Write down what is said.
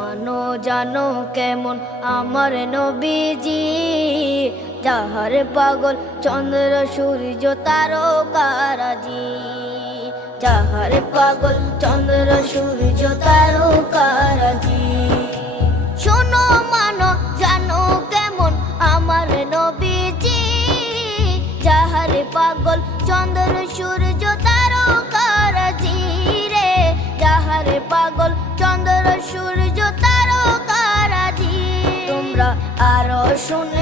মানো জানো কেমন আমার নবীজি, যাহার পাগল চন্দ্র সূর্য তারকারাজি, যাহার পাগল চন্দ্র সূর্য তারকারাজি। শোনো মানো জানো কেমন আমার নবীজি, যাহার পাগল চন্দ্র সূর্য তারকারাজি রে, যাহার পাগল চন্দ্র সূর্য তারকারাজি। তোমরা আরো শুনে